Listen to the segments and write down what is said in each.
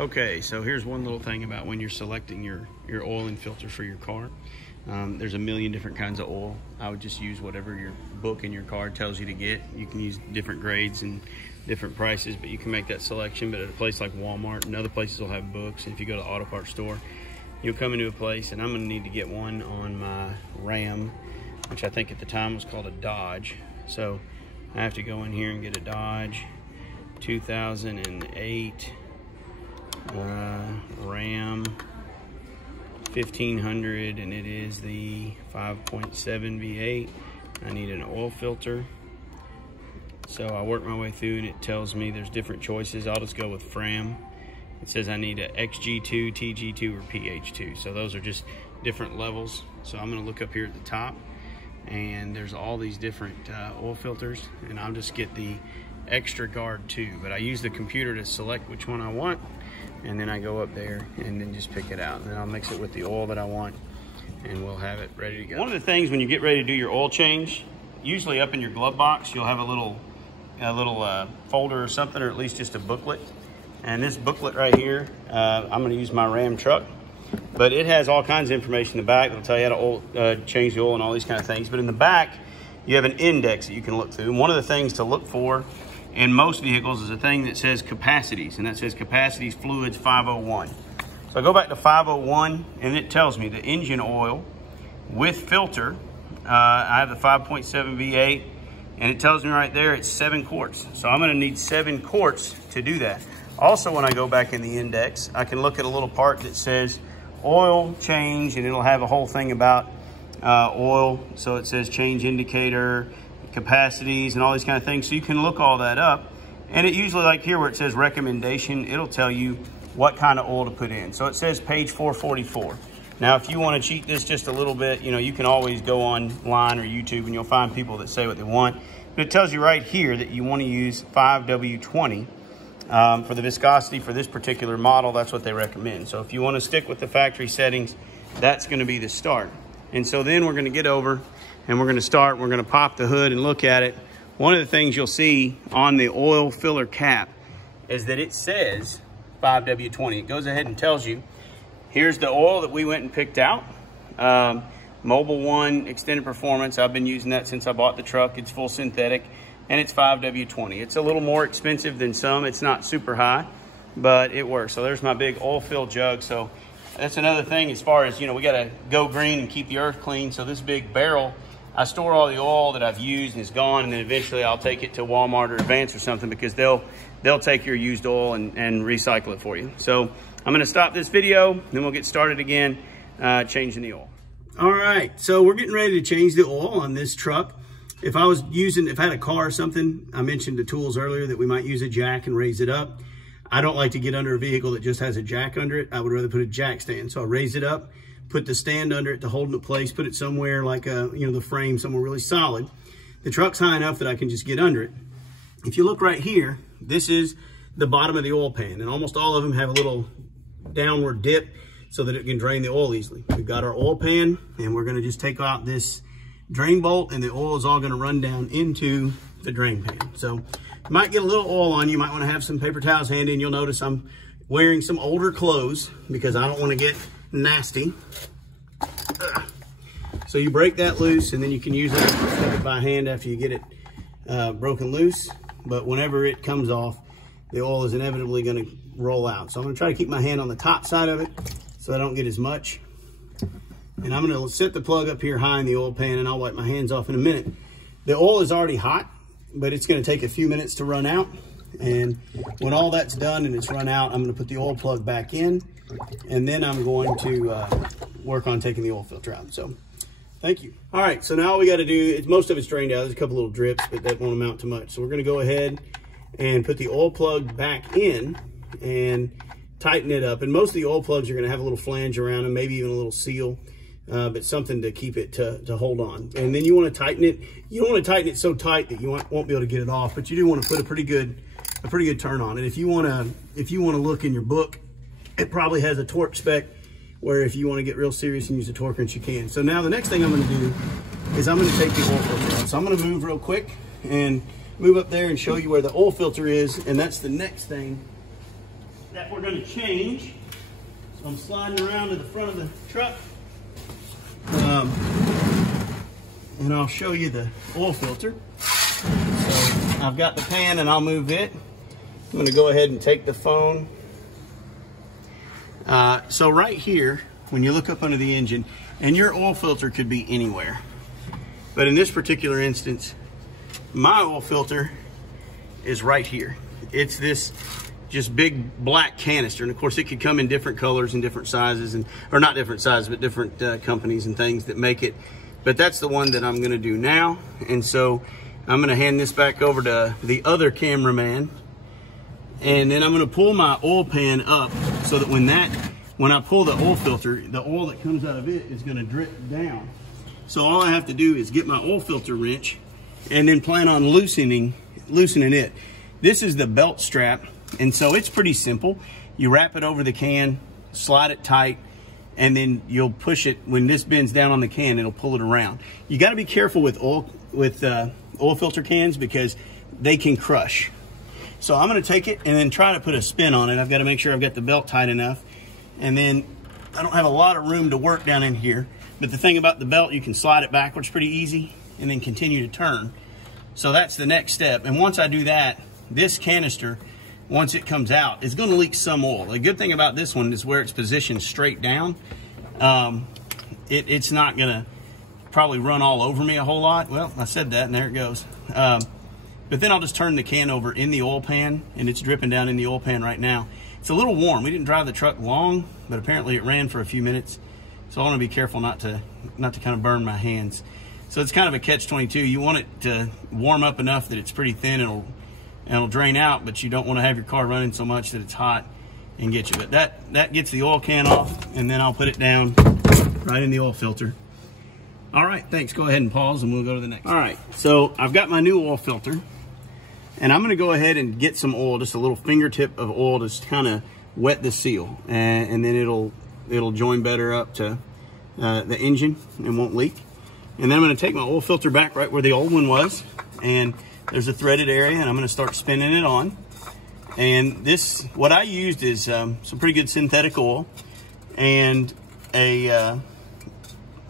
Okay, so here's one little thing about when you're selecting your oil and filter for your car. There's a million different kinds of oil. I would just use whatever your book in your car tells you to get. You can use different grades and different prices, but you can make that selection. But at a place like Walmart and other places will have books. And if you go to the auto parts store, you'll come into a place, and I'm gonna need to get one on my Ram, which I think at the time was called a Dodge. So I have to go in here and get a Dodge 2008 Ram 1500, and it is the 5.7 V8. I need an oil filter. So I work my way through and it tells me there's different choices. I'll just go with Fram. It says I need a XG2, TG2, or PH2. So those are just different levels. So I'm gonna look up here at the top, and there's all these different oil filters, and I'll just get the Extra Guard 2. But I use the computer to select which one I want, and then I go up there and then just pick it out. And then I'll mix it with the oil that I want, and we'll have it ready to go. One of the things when you get ready to do your oil change, usually up in your glove box, you'll have a little folder or something, or at least just a booklet. And this booklet right here, I'm gonna use my Ram truck, but it has all kinds of information in the back. It'll tell you how to change the oil and all these kind of things. But in the back, you have an index that you can look through. And one of the things to look for in most vehicles is a thing that says capacities, and that says capacities fluids 501. So I go back to 501, and it tells me the engine oil with filter. I have the 5.7 V8, and it tells me right there it's 7 quarts. So I'm gonna need 7 quarts to do that. Also, when I go back in the index, I can look at a little part that says oil change, and it'll have a whole thing about oil. So it says change indicator, capacities, and all these kind of things. So you can look all that up. And it usually, like here where it says recommendation, it'll tell you what kind of oil to put in. So it says page 444. Now, if you want to cheat this just a little bit, you know, you can always go online or YouTube and you'll find people that say what they want. But it tells you right here that you want to use 5W20 for the viscosity for this particular model. That's what they recommend. So if you want to stick with the factory settings, that's going to be the start. And so then we're going to get over and we're going to start. We're going to pop the hood and look at it. One of the things you'll see on the oil filler cap is that it says 5W20. It goes ahead and tells you, here's the oil that we went and picked out. Mobil 1 Extended Performance. I've been using that since I bought the truck. It's full synthetic, and it's 5W20. It's a little more expensive than some. It's not super high, but it works. So there's my big oil fill jug. So that's another thing as far as, you know, we got to go green and keep the earth clean. So this big barrel, I store all the oil that I've used and is gone, and then eventually I'll take it to Walmart or Advance or something, because they'll take your used oil and recycle it for you. So I'm going to stop this video, then we'll get started again changing the oil. All right, so we're getting ready to change the oil on this truck. If I had a car or something, I mentioned the tools earlier that we might use a jack and raise it up. I don't like to get under a vehicle that just has a jack under it. I would rather put a jack stand. So I raise it up, put the stand under it to hold it in place, put it somewhere like the frame somewhere really solid. The truck's high enough that I can just get under it. If you look right here, this is the bottom of the oil pan, and almost all of them have a little downward dip so that it can drain the oil easily. We've got our oil pan, and we're gonna just take out this drain bolt, and the oil is all gonna run down into the drain pan. So you might get a little oil on you. You might wanna have some paper towels handy, and you'll notice I'm wearing some older clothes because I don't wanna get nasty. So you break that loose, and then you can use it by hand after you get it broken loose. But whenever it comes off, the oil is inevitably gonna roll out. So I'm gonna try to keep my hand on the top side of it so I don't get as much. And I'm gonna set the plug up here high in the oil pan, and I'll wipe my hands off in a minute. The oil is already hot, but it's gonna take a few minutes to run out. And when all that's done and it's run out, I'm gonna put the oil plug back in, and then I'm going to work on taking the oil filter out. So thank you. All right, so now all we gotta do, most of it's drained out. There's a couple little drips, but that won't amount to much. So we're gonna go ahead and put the oil plug back in and tighten it up. And most of the oil plugs are gonna have a little flange around them, maybe even a little seal, but something to keep it to hold on. And then you wanna tighten it. You don't wanna tighten it so tight that you won't be able to get it off, but you do wanna put a pretty good turn on it. If you wanna look in your book, it probably has a torque spec where if you wanna get real serious and use a torque wrench, you can. So now the next thing I'm gonna do is I'm gonna take the oil filter out. So I'm gonna move real quick and move up there and show you where the oil filter is, and that's the next thing that we're going to change. So I'm sliding around to the front of the truck. And I'll show you the oil filter. So I've got the pan and I'll move it. I'm going to go ahead and take the phone. So right here, when you look up under the engine, and your oil filter could be anywhere, but in this particular instance, my oil filter is right here. It's this just big black canister, and of course it could come in different colors and different sizes, or not different sizes, but different companies and things that make it. But that's the one that I'm going to do now, and so I'm going to hand this back over to the other cameraman, and then I'm going to pull my oil pan up so that when I pull the oil filter, the oil that comes out of it is going to drip down. So all I have to do is get my oil filter wrench and then plan on loosening it. This is the belt strap, and so it's pretty simple. You wrap it over the can, slide it tight, and then you'll push it. When this bends down on the can, it'll pull it around. You got to be careful with oil filter cans because they can crush. So I'm going to take it and then try to put a spin on it. I've got to make sure I've got the belt tight enough. And then I don't have a lot of room to work down in here. But the thing about the belt, you can slide it backwards pretty easy and then continue to turn. So that's the next step. And once I do that, this canister, once it comes out, is going to leak some oil. The good thing about this one is where it's positioned straight down. It's not going to probably run all over me a whole lot. Well, I said that and there it goes. But then I'll just turn the can over in the oil pan, and it's dripping down in the oil pan right now. It's a little warm. We didn't drive the truck long, but apparently it ran for a few minutes. So I want to be careful not to kind of burn my hands. So it's kind of a catch-22. You want it to warm up enough that it's pretty thin and it'll drain out, but you don't want to have your car running so much that it's hot and get you. But that gets the oil can off, and then I'll put it down right in the oil filter. All right, thanks. Go ahead and pause and we'll go to the next. All right, so I've got my new oil filter. And I'm going to go ahead and get some oil, just a little fingertip of oil, to kind of wet the seal, and then it'll join better up to the engine and won't leak. And then I'm going to take my oil filter back right where the old one was, and there's a threaded area, and I'm going to start spinning it on. And this, what I used is some pretty good synthetic oil and a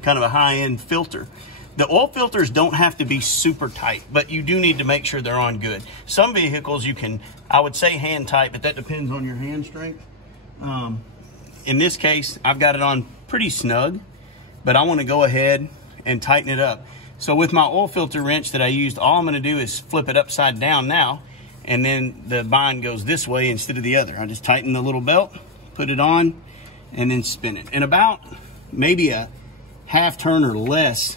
kind of a high-end filter. The oil filters don't have to be super tight, but you do need to make sure they're on good. Some vehicles you can, I would say hand tight, but that depends on your hand strength. In this case, I've got it on pretty snug, but I want to go ahead and tighten it up. So with my oil filter wrench that I used, all I'm going to do is flip it upside down now, and then the bind goes this way instead of the other. I just tighten the little belt, put it on, and then spin it. And about maybe a half turn or less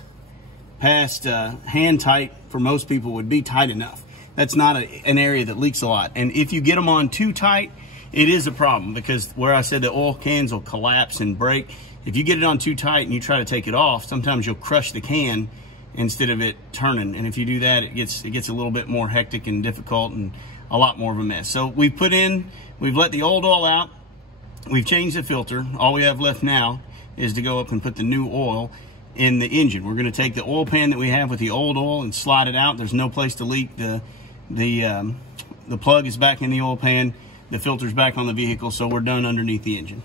past hand tight for most people would be tight enough. That's not an area that leaks a lot. And if you get them on too tight, it is a problem, because where I said the oil cans will collapse and break, if you get it on too tight and you try to take it off, sometimes you'll crush the can instead of it turning. And if you do that, it gets a little bit more hectic and difficult and a lot more of a mess. So we've let the old oil out, we've changed the filter. All we have left now is to go up and put the new oil in the engine. We're going to take the oil pan that we have with the old oil and slide it out. There's no place to leak. The plug is back in the oil pan. The filter's back on the vehicle, so we're done underneath the engine.